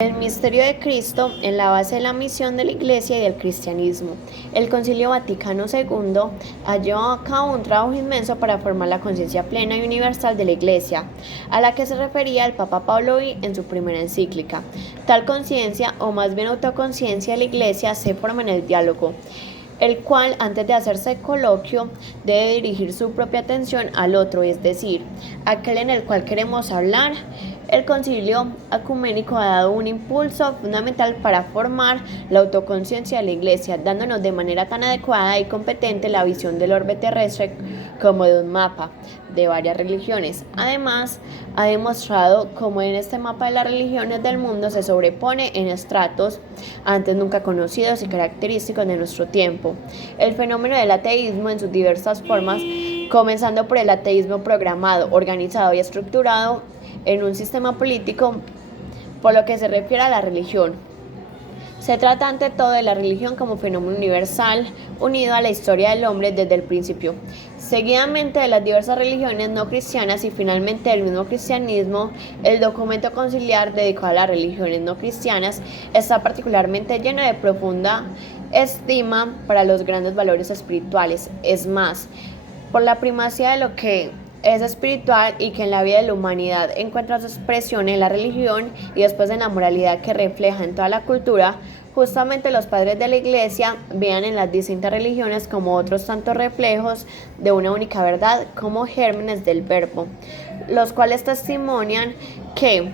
El misterio de Cristo en la base de la misión de la Iglesia y del cristianismo. El Concilio Vaticano II ha llevado a cabo un trabajo inmenso para formar la conciencia plena y universal de la Iglesia, a la que se refería el Papa Pablo VI en su primera encíclica. Tal conciencia, o más bien autoconciencia de la Iglesia, se forma en el diálogo, el cual, antes de hacerse coloquio, debe dirigir su propia atención al otro, es decir, aquel en el cual queremos hablar. El Concilio Ecuménico ha dado un impulso fundamental para formar la autoconciencia de la Iglesia, dándonos de manera tan adecuada y competente la visión del orbe terrestre como de un mapa de varias religiones. Además, ha demostrado cómo en este mapa de las religiones del mundo se sobrepone en estratos antes nunca conocidos y característicos de nuestro tiempo. El fenómeno del ateísmo en sus diversas formas, comenzando por el ateísmo programado, organizado y estructurado en un sistema político, por lo que se refiere a la religión. Se trata ante todo de la religión como fenómeno universal, unido a la historia del hombre desde el principio, seguidamente de las diversas religiones no cristianas y finalmente del mismo cristianismo. El documento conciliar dedicado a las religiones no cristianas está particularmente lleno de profunda estima para los grandes valores espirituales, es más, por la primacía de lo que es espiritual y que en la vida de la humanidad encuentra su expresión en la religión y después en la moralidad que refleja en toda la cultura. Justamente los padres de la Iglesia vean en las distintas religiones como otros tantos reflejos de una única verdad, como gérmenes del verbo, los cuales testimonian que,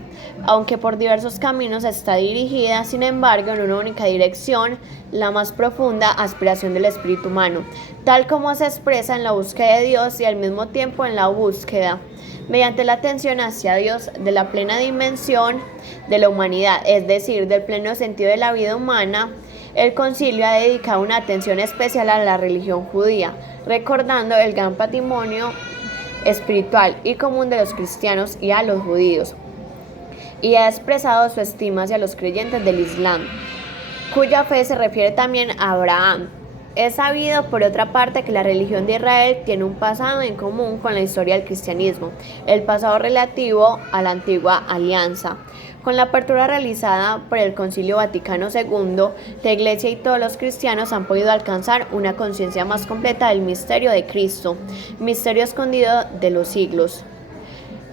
aunque por diversos caminos está dirigida, sin embargo, en una única dirección, la más profunda aspiración del espíritu humano, tal como se expresa en la búsqueda de Dios y al mismo tiempo en la búsqueda, mediante la atención hacia Dios, de la plena dimensión de la humanidad, es decir, del pleno sentido de la vida humana. El concilio ha dedicado una atención especial a la religión judía, recordando el gran patrimonio espiritual y común de los cristianos y a los judíos, y ha expresado su estima hacia los creyentes del Islam, cuya fe se refiere también a Abraham. Es sabido, por otra parte, que la religión de Israel tiene un pasado en común con la historia del cristianismo, el pasado relativo a la antigua alianza. Con la apertura realizada por el Concilio Vaticano II, la Iglesia y todos los cristianos han podido alcanzar una conciencia más completa del misterio de Cristo, misterio escondido de los siglos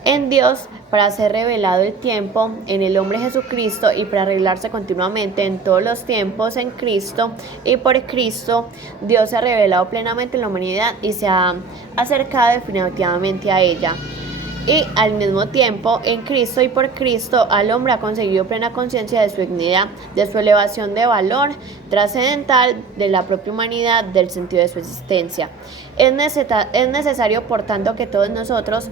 en Dios, para ser revelado el tiempo en el hombre Jesucristo y para revelarse continuamente en todos los tiempos en Cristo y por Cristo. Dios se ha revelado plenamente en la humanidad y se ha acercado definitivamente a ella. Y al mismo tiempo, en Cristo y por Cristo, al hombre ha conseguido plena conciencia de su dignidad, de su elevación de valor trascendental, de la propia humanidad, del sentido de su existencia. Es necesario, por tanto, que todos nosotros,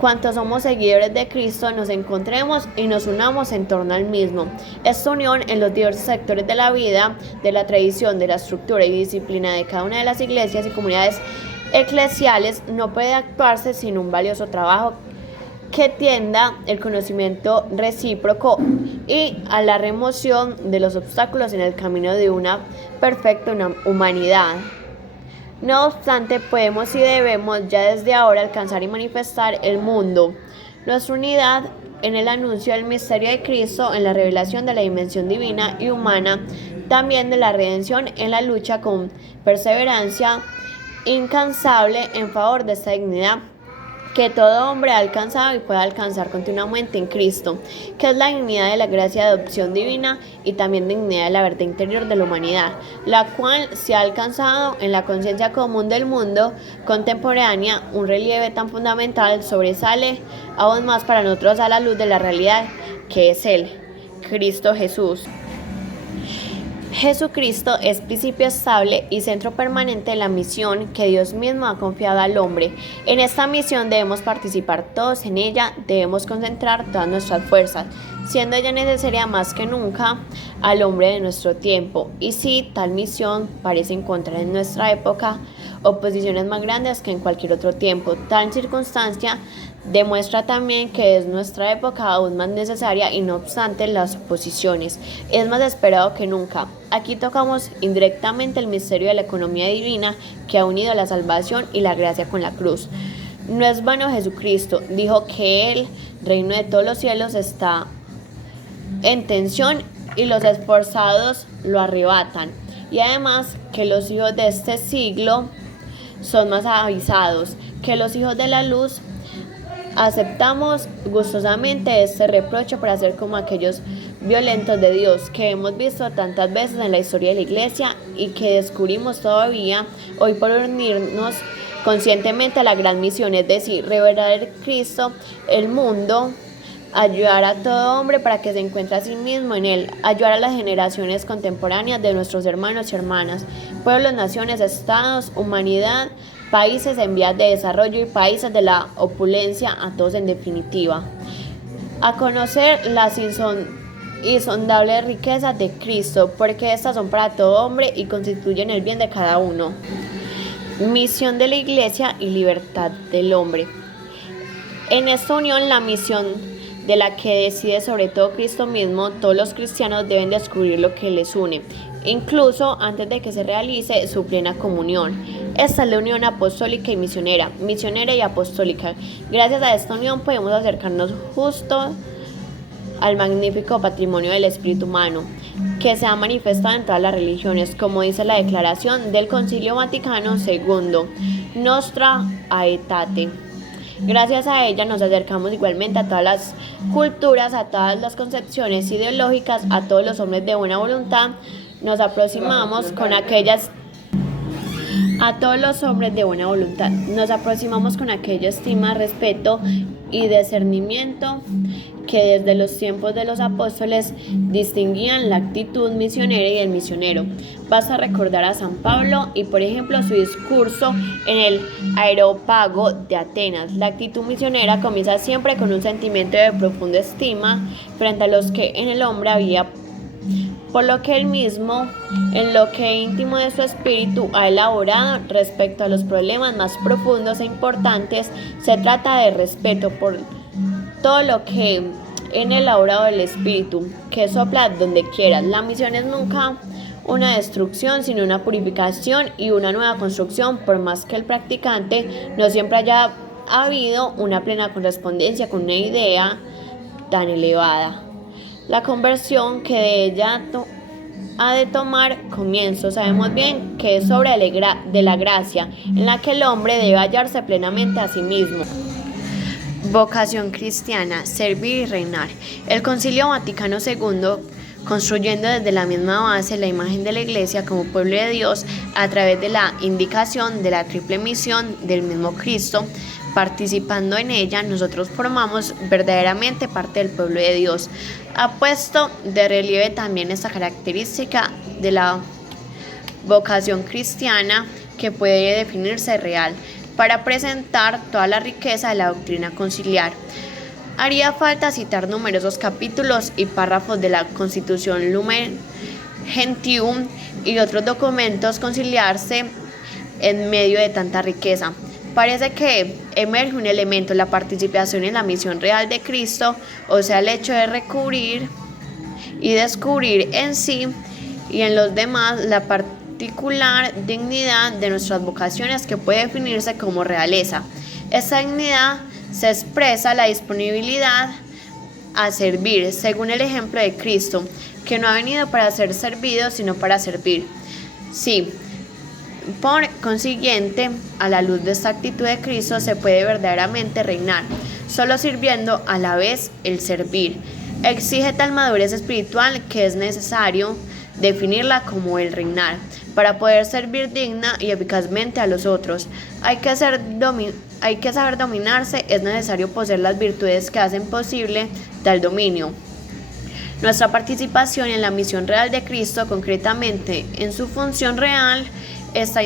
cuantos somos seguidores de Cristo, nos encontremos y nos unamos en torno al mismo. Esta unión en los diversos sectores de la vida, de la tradición, de la estructura y disciplina de cada una de las iglesias y comunidades eclesiales no puede actuarse sin un valioso trabajo que tienda el conocimiento recíproco y a la remoción de los obstáculos en el camino de una perfecta humanidad. No obstante, podemos y debemos ya desde ahora alcanzar y manifestar el mundo nuestra unidad en el anuncio del misterio de Cristo, en la revelación de la dimensión divina y humana, también de la redención, en la lucha con perseverancia incansable en favor de esta dignidad que todo hombre ha alcanzado y puede alcanzar continuamente en Cristo, que es la dignidad de la gracia de adopción divina y también dignidad de la verdad interior de la humanidad, la cual se ha alcanzado en la conciencia común del mundo contemporánea. Un relieve tan fundamental sobresale aún más para nosotros a la luz de la realidad que es Él, Cristo Jesús. Jesucristo es principio estable y centro permanente de la misión que Dios mismo ha confiado al hombre. En esta misión debemos participar todos en ella, debemos concentrar todas nuestras fuerzas, siendo ella necesaria más que nunca al hombre de nuestro tiempo. Y si tal misión parece encontrar en nuestra época oposiciones más grandes que en cualquier otro tiempo, tal circunstancia demuestra también que es nuestra época aún más necesaria y no obstante las oposiciones, es más esperado que nunca. Aquí tocamos indirectamente el misterio de la economía divina que ha unido la salvación y la gracia con la cruz. No es vano Jesucristo, dijo que el reino de todos los cielos está en tensión y los esforzados lo arrebatan. Y además que los hijos de este siglo son más avisados, que los hijos de la luz aceptamos gustosamente este reproche para ser como aquellos violentos de Dios que hemos visto tantas veces en la historia de la Iglesia y que descubrimos todavía hoy por unirnos conscientemente a la gran misión, es decir, revelar Cristo, el mundo, ayudar a todo hombre para que se encuentre a sí mismo en él, ayudar a las generaciones contemporáneas de nuestros hermanos y hermanas, pueblos, naciones, estados, humanidad, países en vías de desarrollo y países de la opulencia, a todos en definitiva. A conocer las insondables riquezas de Cristo, porque estas son para todo hombre y constituyen el bien de cada uno. Misión de la Iglesia y libertad del hombre. En esta unión, la misión de la que decide sobre todo Cristo mismo, todos los cristianos deben descubrir lo que les une, incluso antes de que se realice su plena comunión. Esta es la unión apostólica y misionera y apostólica. Gracias a esta unión podemos acercarnos justo al magnífico patrimonio del espíritu humano, que se ha manifestado en todas las religiones, como dice la declaración del Concilio Vaticano II, Nostra Aetate. Gracias a ella nos acercamos igualmente a todas las culturas, a todas las concepciones ideológicas, a todos los hombres de buena voluntad. Nos aproximamos con aquella estima, respeto y discernimiento que desde los tiempos de los apóstoles distinguían la actitud misionera y el misionero. Basta recordar a San Pablo y, por ejemplo, su discurso en el Areópago de Atenas. La actitud misionera comienza siempre con un sentimiento de profunda estima frente a los que en el hombre había, por lo que él mismo, en lo que íntimo de su espíritu, ha elaborado respecto a los problemas más profundos e importantes. Se trata de respeto por todo lo que en el elaborado del espíritu, que sopla donde quiera. La misión es nunca una destrucción, sino una purificación y una nueva construcción, por más que el practicante no siempre haya habido una plena correspondencia con una idea tan elevada. La conversión que de ella ha de tomar comienzo, sabemos bien que es obra de la gracia, en la que el hombre debe hallarse plenamente a sí mismo. Vocación cristiana, servir y reinar. El Concilio Vaticano II, construyendo desde la misma base la imagen de la Iglesia como pueblo de Dios a través de la indicación de la triple misión del mismo Cristo, participando en ella, nosotros formamos verdaderamente parte del pueblo de Dios. Ha puesto de relieve también esta característica de la vocación cristiana, que puede definirse real, para presentar toda la riqueza de la doctrina conciliar. Haría falta citar numerosos capítulos y párrafos de la Constitución Lumen Gentium y otros documentos conciliarse en medio de tanta riqueza. Parece que emerge un elemento, la participación en la misión real de Cristo, o sea, el hecho de recubrir y descubrir en sí y en los demás la particular dignidad de nuestras vocaciones, que puede definirse como realeza. Esta dignidad se expresa la disponibilidad a servir, según el ejemplo de Cristo, que no ha venido para ser servido, sino para servir. Sí, por consiguiente, a la luz de esta actitud de Cristo se puede verdaderamente reinar, solo sirviendo a la vez el servir. Exige tal madurez espiritual que es necesario definirla como el reinar. Para poder servir digna y eficazmente a los otros, hay que saber dominarse, es necesario poseer las virtudes que hacen posible tal dominio. Nuestra participación en la misión real de Cristo, concretamente en su función real, está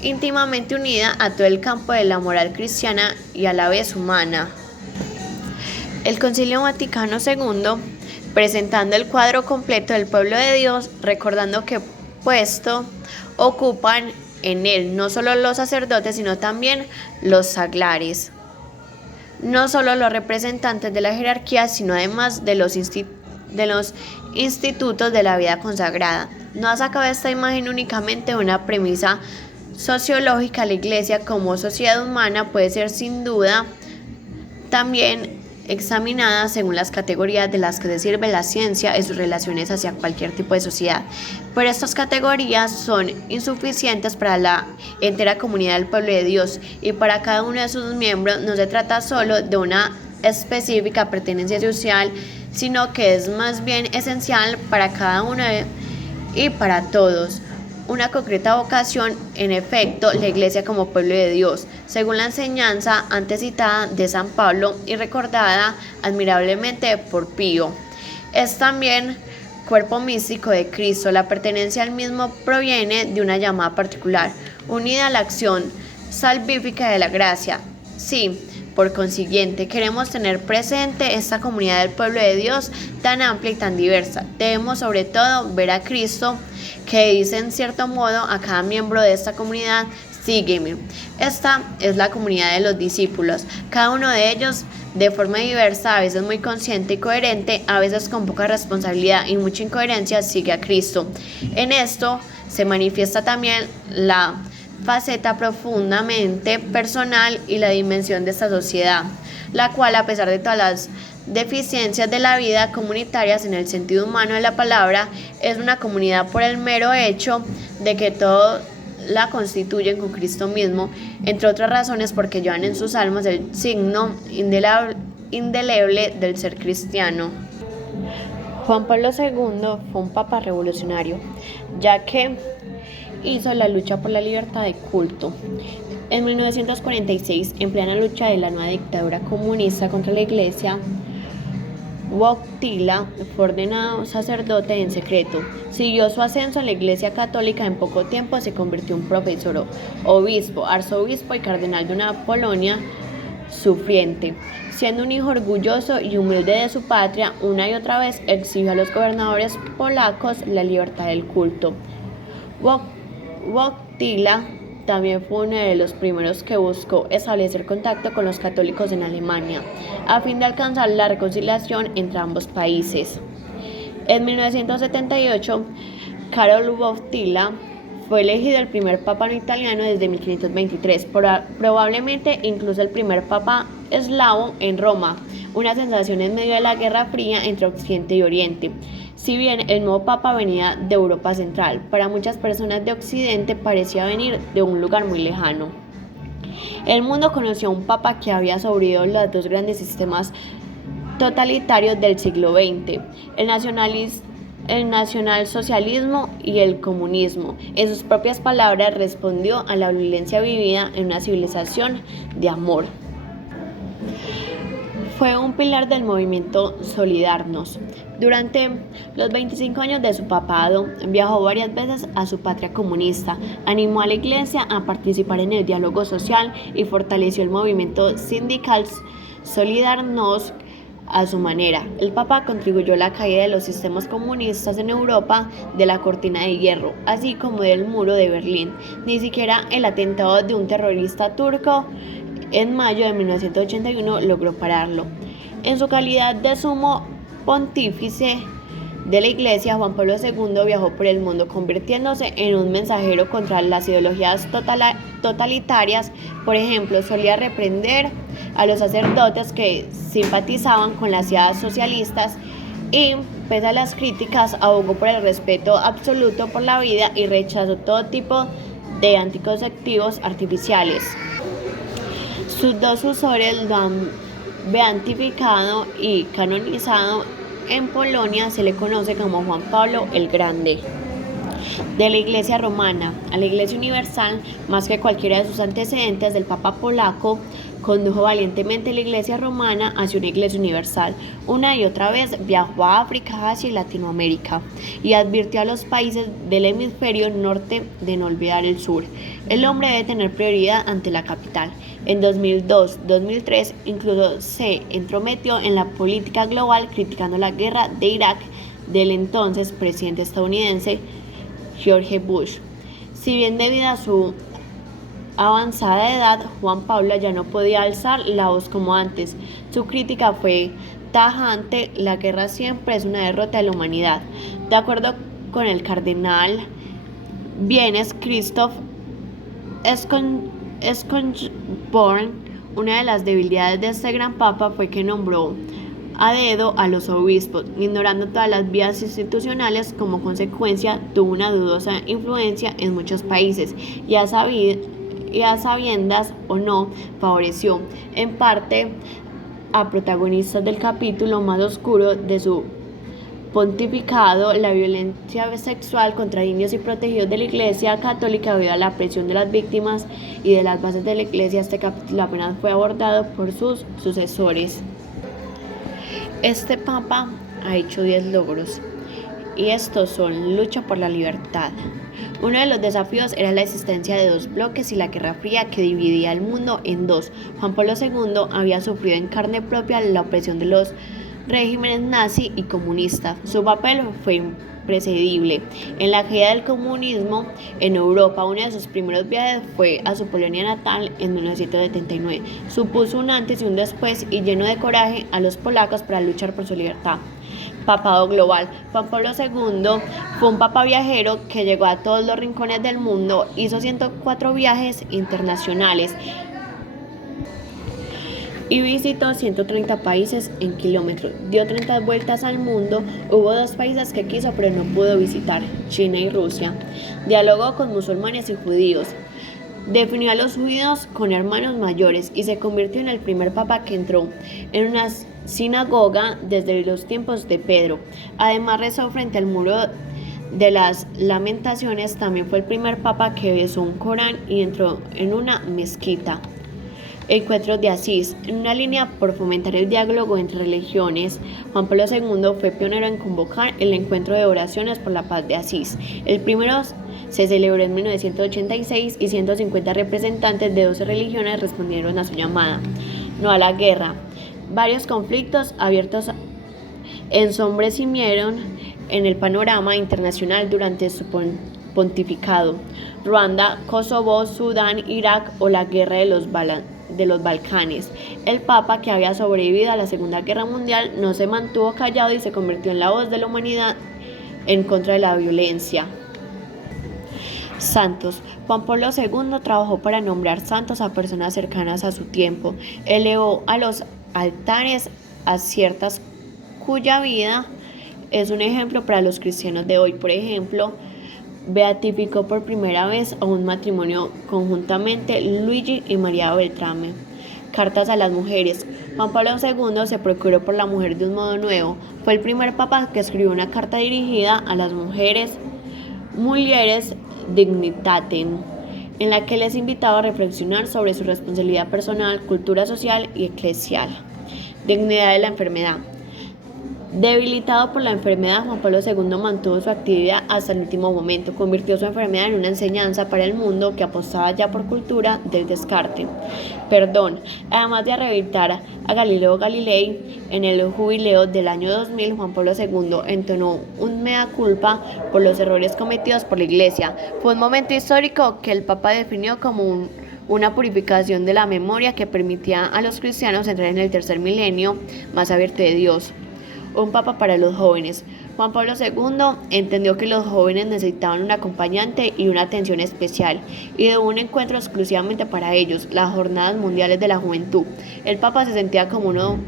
íntimamente unida a todo el campo de la moral cristiana y a la vez humana. El Concilio Vaticano II, presentando el cuadro completo del pueblo de Dios, recordando que puesto ocupan en él no solo los sacerdotes, sino también los saglares, no solo los representantes de la jerarquía, sino además de los institutos de la vida consagrada. No ha sacado esta imagen únicamente de una premisa sociológica. La Iglesia como sociedad humana puede ser sin duda también examinada según las categorías de las que se sirve la ciencia en sus relaciones hacia cualquier tipo de sociedad. Pero estas categorías son insuficientes para la entera comunidad del pueblo de Dios, y para cada uno de sus miembros no se trata solo de una específica pertenencia social, sino que es más bien esencial para cada uno y para todos. Una concreta vocación, en efecto, la Iglesia como pueblo de Dios, según la enseñanza antes citada de San Pablo y recordada admirablemente por Pío. Es también cuerpo místico de Cristo. La pertenencia al mismo proviene de una llamada particular, unida a la acción salvífica de la gracia. Sí, por consiguiente, queremos tener presente esta comunidad del pueblo de Dios tan amplia y tan diversa. Debemos sobre todo ver a Cristo, que dice en cierto modo a cada miembro de esta comunidad: sígueme. Esta es la comunidad de los discípulos, cada uno de ellos de forma diversa, a veces muy consciente y coherente, a veces con poca responsabilidad y mucha incoherencia, sigue a Cristo. En esto se manifiesta también la faceta profundamente personal y la dimensión de esta sociedad, la cual, a pesar de todas las deficiencias de la vida comunitarias en el sentido humano de la palabra, es una comunidad por el mero hecho de que todos la constituyen con Cristo mismo, entre otras razones porque llevan en sus almas el signo indeleble del ser cristiano. Juan Pablo II fue un papa revolucionario, ya que hizo la lucha por la libertad de culto. En 1946, en plena lucha de la nueva dictadura comunista contra la Iglesia, Wojtyła fue ordenado sacerdote en secreto. Siguió su ascenso en la Iglesia Católica. En poco tiempo se convirtió en profesor, obispo, arzobispo y cardenal de una Polonia sufriente. Siendo un hijo orgulloso y humilde de su patria, una y otra vez exigió a los gobernadores polacos la libertad del culto. Wojtyła también fue uno de los primeros que buscó establecer contacto con los católicos en Alemania, a fin de alcanzar la reconciliación entre ambos países. En 1978, Karol Wojtyła fue elegido el primer papa no italiano desde 1523, probablemente incluso el primer papa eslavo en Roma, una sensación en medio de la Guerra Fría entre Occidente y Oriente. Si bien el nuevo papa venía de Europa Central, para muchas personas de Occidente parecía venir de un lugar muy lejano. El mundo conoció a un papa que había sobrevivido los dos grandes sistemas totalitarios del siglo XX, el nacionalsocialismo y el comunismo. En sus propias palabras, respondió a la violencia vivida en una civilización de amor. Fue un pilar del movimiento Solidarność. Durante los 25 años de su papado, viajó varias veces a su patria comunista, animó a la Iglesia a participar en el diálogo social y fortaleció el movimiento sindical Solidarność a su manera. El Papa contribuyó a la caída de los sistemas comunistas en Europa, de la cortina de hierro, así como del muro de Berlín. Ni siquiera el atentado de un terrorista turco en mayo de 1981 logró pararlo. En su calidad de sumo pontífice de la Iglesia, Juan Pablo II viajó por el mundo convirtiéndose en un mensajero contra las ideologías totalitarias. Por ejemplo, solía reprender a los sacerdotes que simpatizaban con las ideas socialistas y, pese a las críticas, abogó por el respeto absoluto por la vida y rechazó todo tipo de anticonceptivos artificiales. Sus dos sucesores lo han beatificado y canonizado. En Polonia se le conoce como Juan Pablo el Grande. De la Iglesia romana a la Iglesia universal, más que cualquiera de sus antecedentes, del Papa polaco condujo valientemente la Iglesia romana hacia una Iglesia universal. Una y otra vez viajó a África, Asia y Latinoamérica y advirtió a los países del hemisferio norte de no olvidar el sur. El hombre debe tener prioridad ante la capital. En 2002-2003 incluso se entrometió en la política global, criticando la guerra de Irak del entonces presidente estadounidense George Bush. Si bien debido a su avanzada edad, Juan Pablo ya no podía alzar la voz como antes. Su crítica fue tajante: la guerra siempre es una derrota de la humanidad. De acuerdo con el cardenal Vienes Christoph Schonborn, Una de las debilidades de este gran papa fue que nombró a dedo a los obispos, ignorando todas las vías institucionales. Como consecuencia, tuvo una dudosa influencia en muchos países y a sabiendas o no favoreció en parte a protagonistas del capítulo más oscuro de su pontificado, la violencia sexual contra niños y protegidos de la Iglesia Católica debido a la presión de las víctimas y de las bases de la Iglesia. Este capítulo apenas fue abordado por sus sucesores. Este papa ha hecho 10 logros, y estos son: lucha por la libertad. Uno de los desafíos era la existencia de dos bloques y la Guerra Fría, que dividía el mundo en dos. Juan Pablo II había sufrido en carne propia la opresión de los regímenes nazi y comunista. Su papel fue imprescindible en la caída del comunismo en Europa. Uno de sus primeros viajes fue a su Polonia natal en 1979. Supuso un antes y un después, y lleno de coraje a los polacos para luchar por su libertad. Papado global. Juan Pablo II fue un papa viajero que llegó a todos los rincones del mundo. Hizo 104 viajes internacionales y visitó 130 países en kilómetros. Dio 30 vueltas al mundo. Hubo 2 países que quiso pero no pudo visitar: China y Rusia. Dialogó con musulmanes y judíos. Definió a los judíos con hermanos mayores y se convirtió en el primer papa que entró en una sinagoga desde los tiempos de Pedro. Además, rezó frente al muro de las Lamentaciones. También fue el primer papa que besó un Corán y entró en una mezquita. Encuentros de Asís. En una línea por fomentar el diálogo entre religiones, Juan Pablo II fue pionero en convocar el encuentro de oraciones por la paz de Asís. El primero se celebró en 1986 y 150 representantes de 12 religiones respondieron a su llamada. No a la guerra. Varios conflictos abiertos ensombrecieron en el panorama internacional durante su pontificado: Ruanda, Kosovo, Sudán, Irak o la guerra de los Balcanes. El Papa, que había sobrevivido a la Segunda Guerra Mundial, no se mantuvo callado y se convirtió en la voz de la humanidad en contra de la violencia. Santos. Juan Pablo II trabajó para nombrar santos a personas cercanas a su tiempo. Elevó a los altares a ciertas cuya vida es un ejemplo para los cristianos de hoy. Por ejemplo, beatificó por primera vez a un matrimonio conjuntamente, Luigi y María Beltrame. Cartas a las mujeres. Juan Pablo II se preocupó por la mujer de un modo nuevo. Fue el primer papa que escribió una carta dirigida a las mujeres, Mulieres Dignitatem, en la que les invitaba a reflexionar sobre su responsabilidad personal, cultura social y eclesial. Dignidad de la enfermedad. Debilitado por la enfermedad, Juan Pablo II mantuvo su actividad hasta el último momento. Convirtió su enfermedad en una enseñanza para el mundo que apostaba ya por cultura del descarte. Perdón. Además de rehabilitar a Galileo Galilei, en el jubileo del año 2000, Juan Pablo II entonó un mea culpa por los errores cometidos por la Iglesia. Fue un momento histórico que el Papa definió como una purificación de la memoria que permitía a los cristianos entrar en el tercer milenio más abierto de Dios. Un papa para los jóvenes. Juan Pablo II entendió que los jóvenes necesitaban un acompañante y una atención especial, y de un encuentro exclusivamente para ellos, las Jornadas Mundiales de la Juventud. El papa se sentía como uno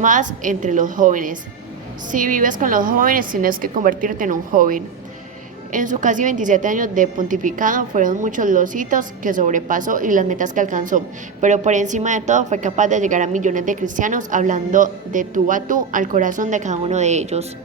más entre los jóvenes. Si vives con los jóvenes, tienes que convertirte en un joven. En sus casi 27 años de pontificado fueron muchos los hitos que sobrepasó y las metas que alcanzó, pero por encima de todo fue capaz de llegar a millones de cristianos, hablando de tú a tú al corazón de cada uno de ellos.